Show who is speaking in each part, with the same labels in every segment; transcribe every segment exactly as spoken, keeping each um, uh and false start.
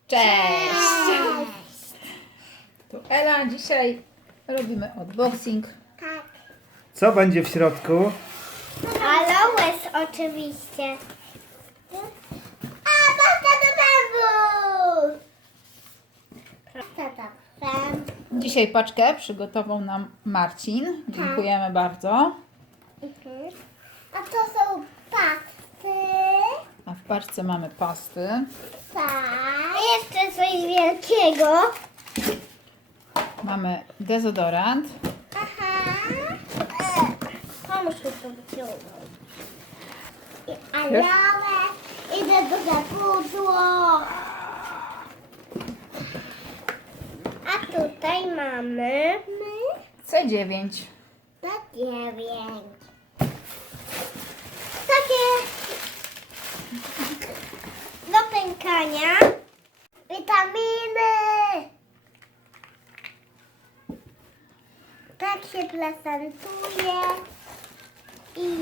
Speaker 1: Cześć! Tu Ela, dzisiaj robimy unboxing.
Speaker 2: Tak.
Speaker 3: Co będzie w środku?
Speaker 2: Aloes oczywiście. A, pasta do zębów! Pasta do zębów.
Speaker 1: Dzisiaj paczkę przygotował nam Marcin. Dziękujemy bardzo.
Speaker 2: Mhm. A to są pasty.
Speaker 1: A w paczce mamy pasty.
Speaker 2: Tak. A jeszcze coś wielkiego.
Speaker 1: Mamy dezodorant.
Speaker 2: Aha. E, Pomóż mi to wyciągnąć. I aloes. Idę do zapudło. A tutaj mamy
Speaker 1: C dziewięć.
Speaker 2: na dziewięć. Takie do pękania witaminy. Tak się prezentuje i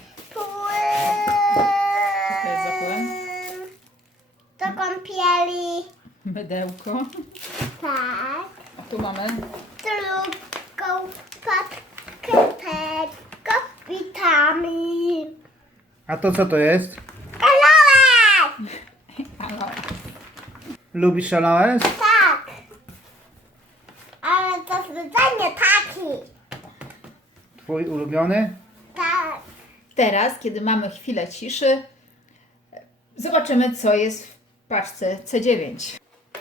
Speaker 2: płyn
Speaker 1: To jest za płyn?
Speaker 2: do kąpieli.
Speaker 1: Mydełko.
Speaker 2: Tak.
Speaker 1: A tu mamy
Speaker 2: Drugą paczkę tego witamin.
Speaker 3: A to co to jest?
Speaker 2: Aloe!
Speaker 1: aloe.
Speaker 3: Lubisz aloes?
Speaker 2: Tak. Ale to zwyczajnie taki.
Speaker 3: Twój ulubiony?
Speaker 2: Tak.
Speaker 1: Teraz, kiedy mamy chwilę ciszy, zobaczymy, co jest w paczce C dziewięć.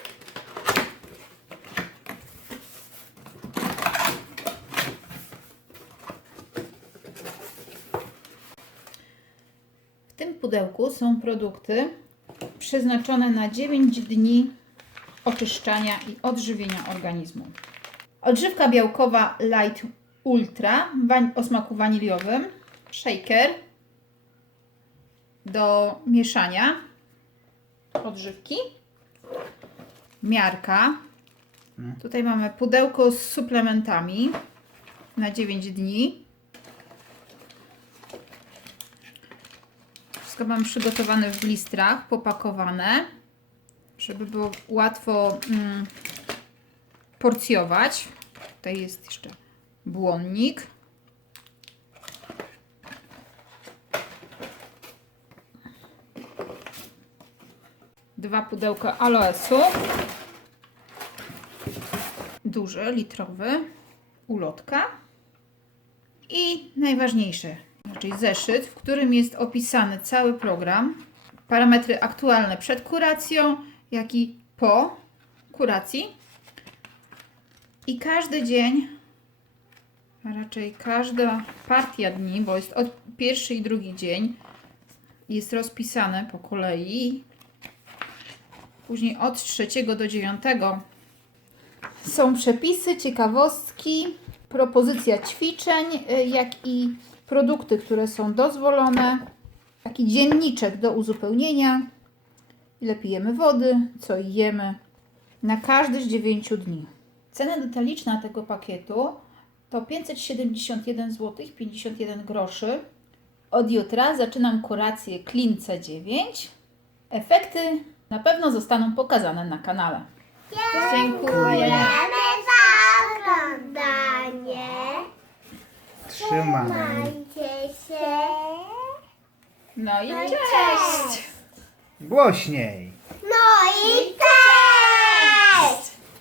Speaker 1: W tym pudełku są produkty przeznaczone na dziewięć dni oczyszczania i odżywienia organizmu. Odżywka białkowa Light Ultra wań- o smaku waniliowym, shaker do mieszania odżywki, miarka. Tutaj mamy pudełko z suplementami na dziewięć dni. Wszystko mam przygotowane w blistrach, popakowane, żeby było łatwo mm, porcjować. Tutaj jest jeszcze błonnik. Dwa pudełka aloesu. Duży, litrowy. Ulotka. I najważniejsze, raczej zeszyt, w którym jest opisany cały program. Parametry aktualne przed kuracją, jak i po kuracji. I każdy dzień, a raczej każda partia dni, bo jest od pierwszy i drugi dzień, jest rozpisane po kolei. Później od trzeciego do dziewiątego są przepisy, ciekawostki, propozycja ćwiczeń, jak i produkty, które są dozwolone. Taki dzienniczek do uzupełnienia. Ile pijemy wody, co jemy na każdy z dziewięciu dni. Cena detaliczna tego pakietu to pięćset siedemdziesiąt jeden złotych pięćdziesiąt jeden groszy. Od jutra zaczynam kurację Clean C dziewięć. Efekty na pewno zostaną pokazane na kanale. Dziękuję.
Speaker 2: Dziękujemy za oglądanie.
Speaker 3: Trzymaj.
Speaker 2: Trzymajcie się.
Speaker 1: No i
Speaker 2: No i
Speaker 1: cześć!
Speaker 3: Głośniej.
Speaker 2: No i cześć!